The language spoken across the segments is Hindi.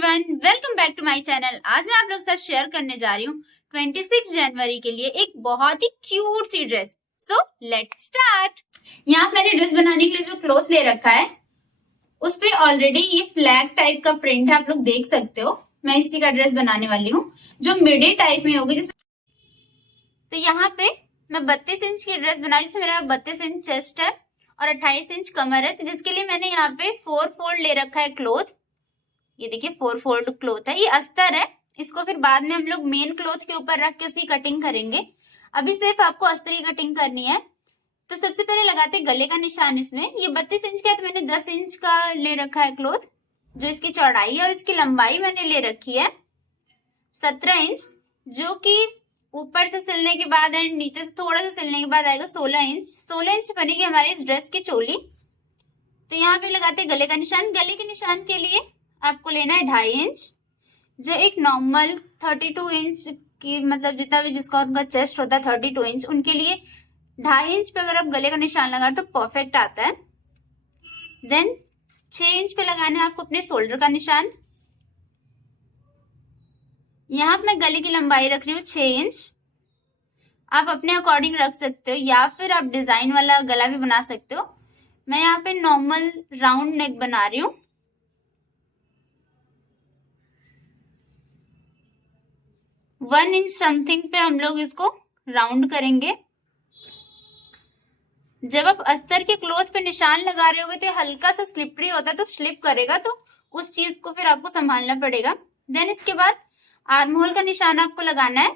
Everyone, welcome back to my channel. आज मैं आप लोग के साथ शेयर करने जा रही हूँ 26 जनवरी के लिए एक बहुत ही क्यूट सी ड्रेस। So let's start. यहाँ मैंने ड्रेस बनाने के लिए जो क्लॉथ ले रखा है उस पे ऑलरेडी ये फ्लैग टाइप का प्रिंट है, आप लोग देख सकते हो। मैं इसी का ड्रेस बनाने वाली हूँ जो मिडी टाइप में होगी। तो यहाँ पे मैं 32 इंच की ड्रेस बना रही हूँ। मेरा 32 इंच चेस्ट है और 28 इंच कमर है, तो जिसके लिए मैंने यहाँ पे 4 फोल्ड ले रखा है क्लॉथ। ये देखिए 4 फोल्ड क्लॉथ है, ये अस्तर है। इसको फिर बाद में हम लोग मेन क्लॉथ के ऊपर रख के उसकी कटिंग करेंगे। अभी सिर्फ आपको अस्तर की कटिंग करनी है। तो सबसे पहले लगाते हैं गले का निशान। इसमें ये 32 इंच का है तो मैंने 10 इंच का ले रखा है क्लॉथ, जो इसकी चौड़ाई है, और इसकी लंबाई मैंने ले रखी है 17 इंच, जो कि ऊपर से सिलने के बाद एंड नीचे से थोड़ा सा सिलने के बाद आएगा 16 इंच। 16 इंच बनेगी हमारी इस ड्रेस की चोली। तो यहाँ पे लगाते हैं गले का निशान। गले के निशान के लिए आपको लेना है 2.5 इंच, जो एक नॉर्मल 32 इंच की, मतलब जितना भी जिसका उनका चेस्ट होता है 32 इंच, उनके लिए 2.5 इंच पे अगर आप गले का निशान लगा तो परफेक्ट आता है। देन 6 इंच पे लगाना है आपको अपने शोल्डर का निशान। यहाँ पे मैं गले की लंबाई रख रही हूँ 6 इंच। आप अपने अकॉर्डिंग रख सकते हो या फिर आप डिजाइन वाला गला भी बना सकते हो। मैं यहाँ पे नॉर्मल राउंड नेक बना रही हूँ। 1 इंच समथिंग पे हम लोग इसको राउंड करेंगे। जब आप अस्तर के क्लॉथ पे निशान लगा रहे होगे तो हल्का सा स्लिपरी होता है, तो स्लिप करेगा, तो उस चीज को फिर आपको संभालना पड़ेगा। देन इसके बाद आर्म होल का निशान आपको लगाना है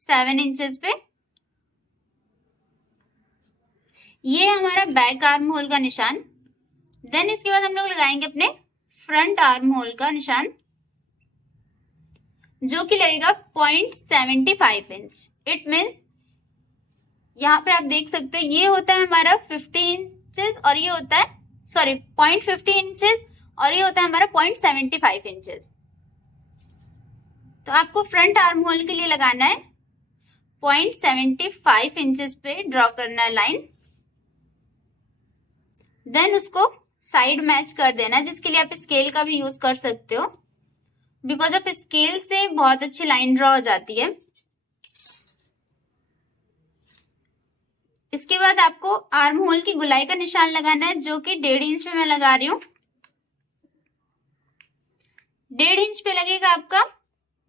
7 इंचेस पे। ये हमारा बैक आर्म होल का निशान। देन इसके बाद हम लोग लगाएंगे अपने फ्रंट आर्म होल का निशान, जो कि लगेगा 0.75 इंच। इट मीन्स यहाँ पे आप देख सकते हो ये होता है हमारा 50 इंचेस और ये होता है 0.50 इंचेस और ये होता है हमारा 0.75 इंचेस। तो आपको फ्रंट आर्म होल के लिए लगाना है 0.75 इंचेस पे ड्रॉ करना है लाइन। देन उसको साइड मैच कर देना, जिसके लिए आप स्केल का भी यूज कर सकते हो। बिकॉज ऑफ स्केल से बहुत अच्छी लाइन ड्रॉ हो जाती है। इसके बाद आपको आर्म होल की गुलाई का निशान लगाना है, जो कि 1.5 इंच पे मैं लगा रही हूँ। 1.5 इंच पे लगेगा आपका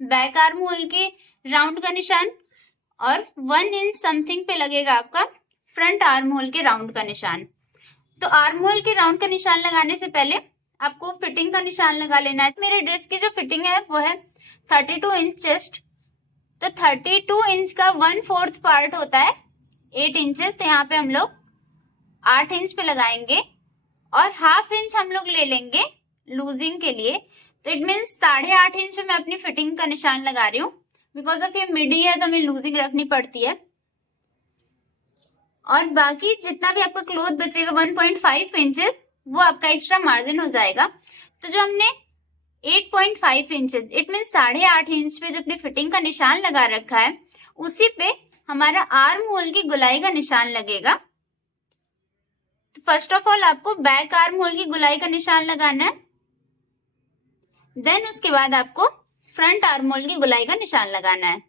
बैक आर्म होल के राउंड का निशान और 1 इंच समथिंग पे लगेगा आपका फ्रंट आर्म होल के राउंड का निशान। तो आर्म होल के राउंड का निशान लगाने से पहले आपको फिटिंग का निशान लगा लेना है। मेरे ड्रेस की जो फिटिंग है वो है 32 इंच चेस्ट। तो 32 इंच का 1/4 पार्ट होता है 8 इंचेस। तो यहाँ पे हम लोग 8 इंच पे लगाएंगे और 1/2 इंच हम लोग ले लेंगे लूजिंग के लिए। तो इट मीन्स 8.5 इंच पे मैं अपनी फिटिंग का निशान लगा रही हूँ। बिकॉज ऑफ ये मिडी है तो हमें लूजिंग रखनी पड़ती है। और बाकी जितना भी आपका क्लॉथ बचेगा 1.5 इंचेस वो आपका एक्स्ट्रा मार्जिन हो जाएगा। तो जो हमने 8.5 इंचेस इट मीन्स 8.5 इंच पे जो अपनी फिटिंग का निशान लगा रखा है उसी पे हमारा आर्म होल की गुलाई का निशान लगेगा। तो फर्स्ट ऑफ ऑल आपको बैक आर्म होल की गुलाई का निशान लगाना है। देन उसके बाद आपको फ्रंट आर्म होल की गुलाई का निशान लगाना है।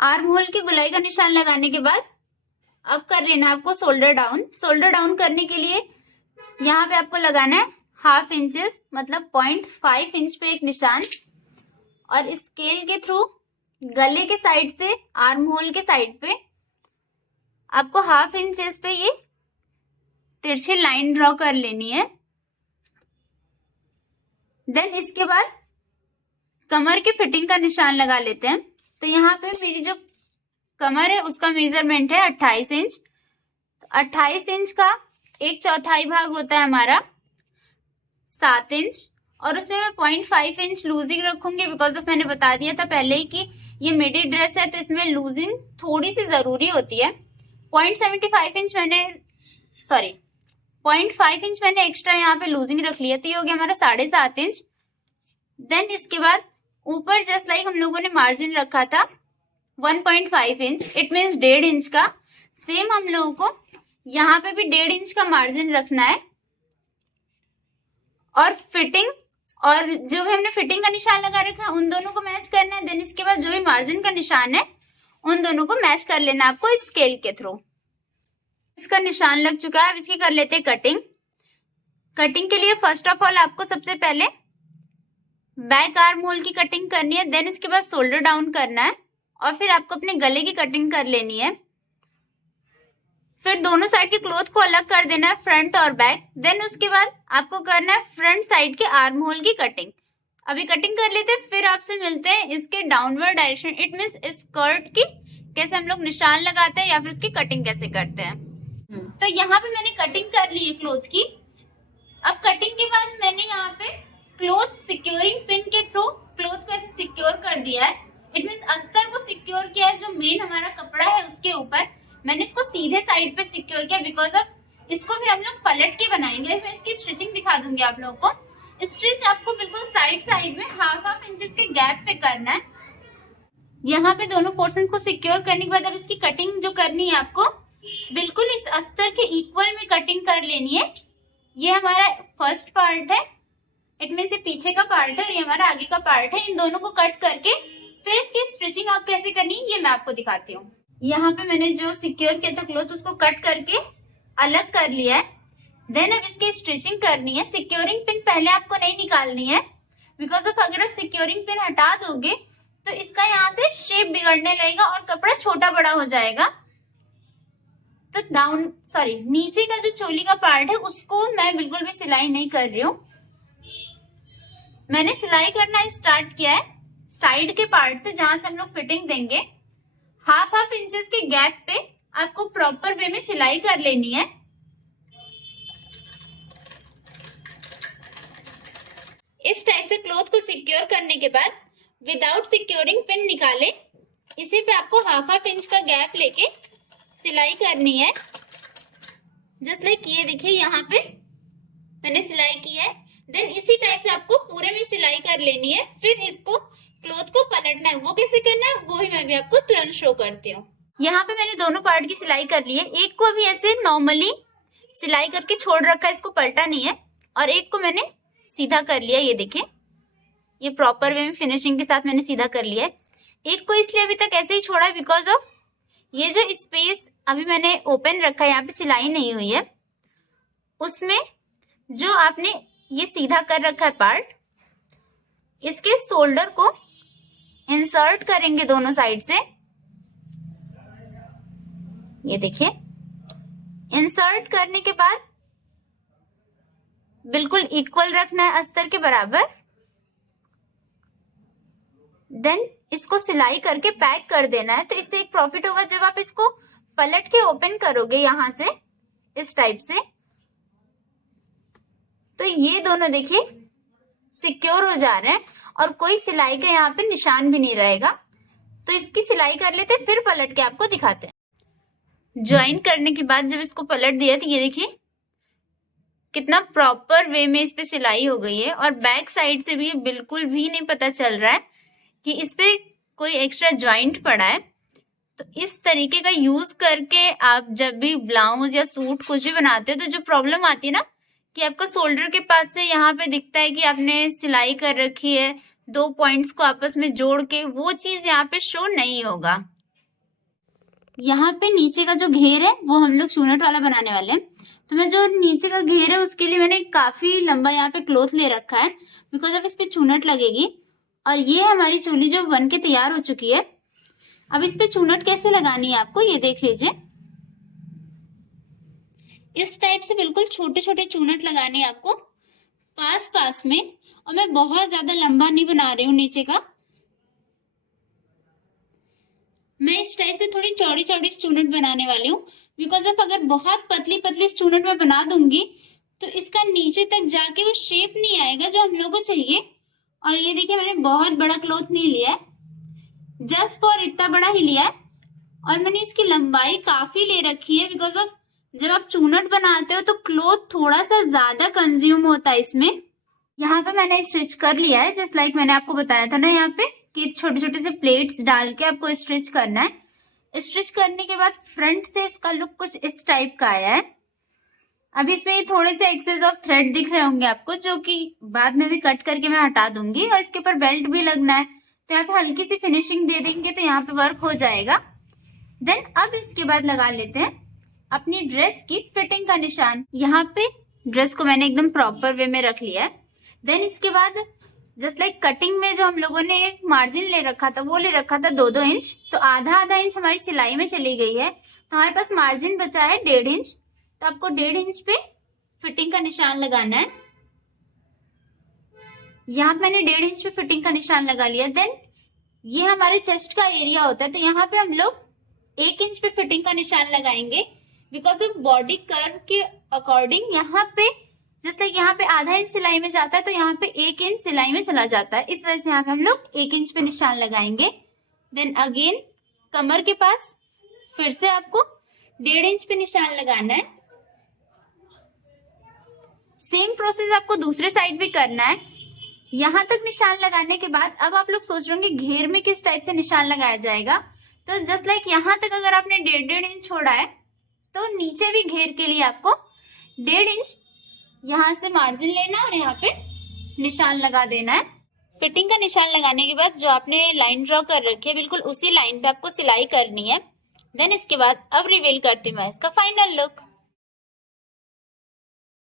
आर्म होल की गुलाई का निशान लगाने के बाद अब कर लेना आपको शोल्डर डाउन। शोल्डर डाउन करने के लिए यहाँ पे आपको लगाना है 1/2 इंचेस, मतलब 0.5 इंच पे एक निशान, और स्केल के थ्रू गले के साइड से आर्म होल के साइड पे आपको 1/2 इंचेस पे ये तिरछी लाइन ड्रॉ कर लेनी है। देन इसके बाद कमर की फिटिंग का निशान लगा लेते हैं। तो यहाँ पे मेरी जो कमर है उसका मेजरमेंट है 28 इंच। तो 28 इंच का 1/4 भाग होता है हमारा 7 इंच, और उसमें मैं 0.5 इंच लूजिंग रखूंगी। बिकॉज ऑफ मैंने बता दिया था पहले ही कि ये मिडी ड्रेस है तो इसमें लूजिंग थोड़ी सी जरूरी होती है। 0.75 इंच मैंने 0.5 इंच मैंने एक्स्ट्रा यहाँ पे लूजिंग रख लिया, तो ये हो गया हमारा 7.5 इंच। देन इसके बाद ऊपर जस्ट लाइक हम लोगों ने मार्जिन रखा था 1.5 इंच, इट मीन्स 1.5 इंच का, सेम हम लोगों को यहाँ पे भी 1.5 इंच का मार्जिन रखना है। और फिटिंग और जो भी हमने फिटिंग का निशान लगा रखा है उन दोनों को मैच करना है। देन इसके बाद जो भी मार्जिन का निशान है उन दोनों को मैच कर लेना आपको स्केल के थ्रू। इसका निशान लग चुका है, अब इसकी कर लेते हैं कटिंग। कटिंग के लिए फर्स्ट ऑफ ऑल आपको सबसे पहले बैक आर्म होल की कटिंग करनी है, देन इसके बाद शोल्डर डाउन करना है और फिर आपको अपने गले की कटिंग कर लेनी है। फिर दोनों साइड के क्लॉथ को अलग कर देना है, फ्रंट और बैक। देन उसके बाद आपको करना है फ्रंट साइड के आर्म होल की कटिंग। अभी कटिंग कर लेते हैं, फिर आपसे मिलते हैं इसके downward direction, it means skirt की कैसे हम लोग निशान लगाते हैं या फिर उसकी कटिंग कैसे करते हैं। तो यहाँ पे मैंने कटिंग कर ली है क्लॉथ की। अब कटिंग के बाद मैंने यहाँ पे क्लॉथ सिक्योरिंग पिन के थ्रू क्लॉथ को ऐसे सिक्योर कर दिया है। इट मींस अस्तर को सिक्योर किया है, जो मेन हमारा कपड़ा है उसके ऊपर मैंने इसको सीधे साइड पे सिक्योर किया, बिकॉज ऑफ इसको फिर हम लोग पलट के बनाएंगे। मैं इसकी स्टिचिंग दिखा दूंगी आप लोगों को। स्टिच आपको बिल्कुल साइड में हाफ इंचेस के गैप पे करना है। यहाँ पे दोनों पोर्शंस को सिक्योर करने के बाद अब इसकी कटिंग जो करनी है आपको बिल्कुल इस अस्तर के इक्वल में कटिंग कर लेनी है। ये हमारा फर्स्ट पार्ट है, इट मींस ये पीछे का पार्ट है और ये हमारा आगे का पार्ट है। इन दोनों को कट करके फिर इसकी स्टिचिंग आप कैसे करनी है ये मैं आपको दिखाती हूँ। यहाँ पे मैंने जो सिक्योर किया था क्लॉथ उसको कट करके अलग कर लिया है। देन अब इसकी स्टिचिंग करनी है। सिक्योरिंग पिन पहले आपको नहीं निकालनी है, बिकॉज ऑफ अगर आप सिक्योरिंग पिन हटा दोगे तो इसका यहाँ से शेप बिगड़ने लगेगा और कपड़ा छोटा बड़ा हो जाएगा। तो नीचे का जो चोली का पार्ट है उसको मैं बिल्कुल भी सिलाई नहीं कर रही हूँ। मैंने सिलाई करना स्टार्ट किया है साइड के पार्ट से, जहां से हम लोग फिटिंग देंगे। हाफ इंचेस के गैप पे आपको प्रॉपर वे में सिलाई कर लेनी है। इस टाइप से क्लॉथ को सिक्योर करने के बाद विदाउट सिक्योरिंग पिन निकाले इसी पे आपको हाफ इंच का गैप लेके सिलाई करनी है। जस्ट लाइक ये देखिए यहाँ पे मैंने सिलाई की है। देन इसी टाइप से आपको पूरे में सिलाई कर लेनी है। फिर इसको क्लॉथ को पलटना है। वो कैसे करना है वो ही मैं भी आपको तुरंत शो करती हूँ। यहाँ पे मैंने दोनों पार्ट की सिलाई कर ली है। एक को अभी ऐसे नॉर्मली सिलाई करके छोड़ रखा है, इसको पलटा नहीं है, और एक को मैंने सीधा कर लिया। ये देखिए ये प्रॉपर वे में फिनिशिंग के साथ मैंने सीधा कर लिया है। एक को इसलिए अभी तक ऐसे ही छोड़ा है बिकॉज ऑफ ये जो स्पेस अभी मैंने ओपन रखा है, यहाँ पे सिलाई नहीं हुई है, उसमें जो आपने ये सीधा कर रखा है पार्ट, इसके शोल्डर को इंसर्ट करेंगे दोनों साइड से। ये देखिए इंसर्ट करने के बाद बिल्कुल इक्वल रखना है अस्तर के बराबर। देन इसको सिलाई करके पैक कर देना है। तो इससे एक प्रॉफिट होगा, जब आप इसको पलट के ओपन करोगे यहां से इस टाइप से, तो ये दोनों देखिए सिक्योर हो जा रहे हैं और कोई सिलाई का यहाँ पे निशान भी नहीं रहेगा। तो इसकी सिलाई कर लेते हैं, फिर पलट के आपको दिखाते हैं। ज्वाइन करने के बाद जब इसको पलट दिया तो ये देखिए कितना प्रॉपर वे में इस पे सिलाई हो गई है, और बैक साइड से भी बिल्कुल भी नहीं पता चल रहा है कि इस पे कोई एक्स्ट्रा ज्वाइंट पड़ा है। तो इस तरीके का यूज करके आप जब भी ब्लाउज या सूट कुछ भी बनाते हो तो जो प्रॉब्लम आती है ना कि आपका शोल्डर के पास से यहाँ पे दिखता है कि आपने सिलाई कर रखी है, दो पॉइंट्स को आपस में जोड़ के, वो चीज यहाँ पे शो नहीं होगा। यहाँ पे नीचे का जो घेर है वो हम लोग चूनट वाला बनाने वाले हैं। तो मैं जो नीचे का घेर है उसके लिए मैंने काफी लंबा यहाँ पे क्लॉथ ले रखा है, बिकॉज ऑफ इस पे चूनट लगेगी। और ये हमारी चोली जो बन के तैयार हो चुकी है। अब इस पे चूनट कैसे लगानी है आपको ये देख लीजिए। इस टाइप से बिल्कुल छोटे छोटे चूनट लगाने हैं आपको पास पास में, और मैं बहुत ज्यादा लंबा नहीं बना रही हूँ नीचे का। मैं इस टाइप से थोड़ी चौड़ी चौड़ी चूनट बनाने वाली हूँ, बिकॉज ऑफ अगर बहुत पतली पतली चूनट में बना दूंगी तो इसका नीचे तक जाके वो शेप नहीं आएगा जो हम लोगों को चाहिए। और ये देखिए मैंने बहुत बड़ा क्लॉथ नहीं लिया है, जस्ट फॉर इतना बड़ा ही लिया है, और मैंने इसकी लंबाई काफी ले रखी है बिकॉज ऑफ जब आप चूनट बनाते हो तो क्लॉथ थोड़ा सा ज्यादा कंज्यूम होता है इसमें। यहाँ पे मैंने स्टिच कर लिया है, जस्ट लाइक मैंने आपको बताया था ना यहाँ पे कि छोटे छोटे से प्लेट्स डाल के आपको स्टिच करना है। स्टिच करने के बाद फ्रंट से इसका लुक कुछ इस टाइप का आया है। अब इसमें ये थोड़े से एक्सेस ऑफ थ्रेड दिख रहे होंगे आपको, जो कि बाद में भी कट करके मैं हटा दूंगी। और इसके ऊपर बेल्ट भी लगना है, तो यहाँ पे हल्की सी फिनिशिंग दे देंगे तो यहाँ पे वर्क हो जाएगा। देन अब इसके बाद लगा लेते हैं अपनी ड्रेस की फिटिंग का निशान। यहाँ पे ड्रेस को मैंने एकदम प्रॉपर वे में रख लिया है। देन इसके बाद जस्ट लाइक कटिंग में जो हम लोगों ने एक मार्जिन ले रखा था, वो ले रखा था 2-2 इंच, तो आधा आधा इंच हमारी सिलाई में चली गई है, तो हमारे पास मार्जिन बचा है 1.5 इंच। तो आपको 1.5 इंच पे फिटिंग का निशान लगाना है। यहाँ पे मैंने 1.5 इंच पे फिटिंग का निशान लगा लिया। देन ये हमारे चेस्ट का एरिया होता है, तो यहाँ पे हम लोग 1 इंच पे फिटिंग का निशान लगाएंगे, बिकॉज ऑफ बॉडी कर्व के अकॉर्डिंग यहाँ पे जस्ट लाइक यहाँ पे आधा इंच सिलाई में जाता है, तो यहाँ पे 1 इंच सिलाई में चला जाता है, इस वजह से यहाँ पे हम लोग 1 इंच पे निशान लगाएंगे। देन अगेन कमर के पास फिर से आपको 1.5 इंच पे निशान लगाना है। सेम प्रोसेस आपको दूसरे साइड भी करना है। यहाँ तक निशान लगाने के बाद अब आप लोग सोच रहे होंगे घेर में किस टाइप से निशान लगाया जाएगा, तो जस्ट लाइक यहाँ तक अगर आपने 1.5 इंच छोड़ा है, तो नीचे भी घेर के लिए आपको 1.5 इंच यहाँ से मार्जिन लेना और यहाँ पे निशान लगा देना है। फिटिंग का निशान लगाने के बाद जो आपने लाइन ड्रॉ कर रखी है, बिल्कुल उसी लाइन पे आपको सिलाई करनी है। देन इसके बाद अब रिवील करती हूँ मैं इसका फाइनल लुक।